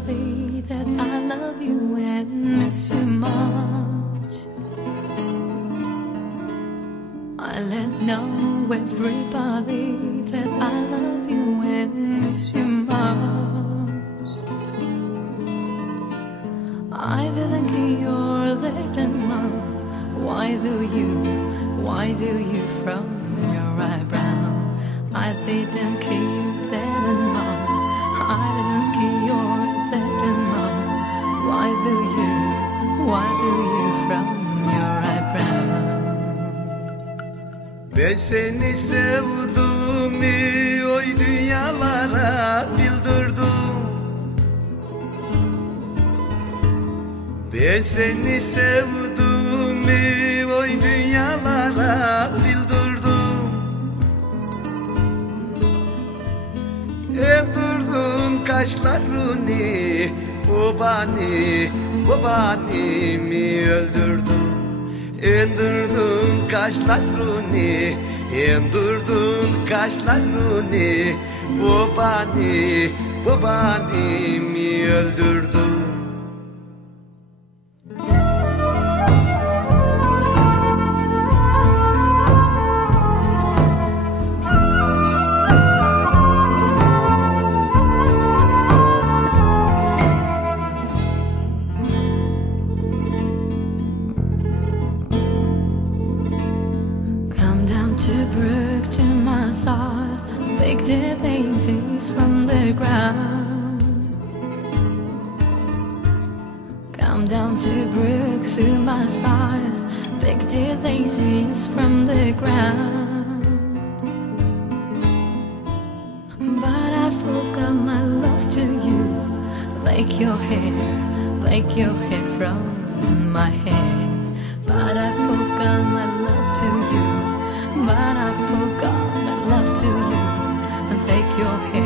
tell that I love you and miss you much. I let know everybody that I love you and miss you much. I didn't cure that love. Why do you? Why do you from your eyebrow? I didn't. Do you, why do you from your eyebrow? Ben seni sevdiğimi oy dünyalara bildirdim Ben seni sevdiğimi oy dünyalara bildirdim Endirdin kaşlarını bu bani, bu banimi öldürdün İndirdin kaşlarını, indirdin kaşlarını Bu bani, bu banimi öldürdün. To Brook to my side, pick the daisies from the ground. Come down to Brook to my side, pick the daisies from the ground. But I forgot my love to you, like your hair, like your hair from my hair. to and take your hand.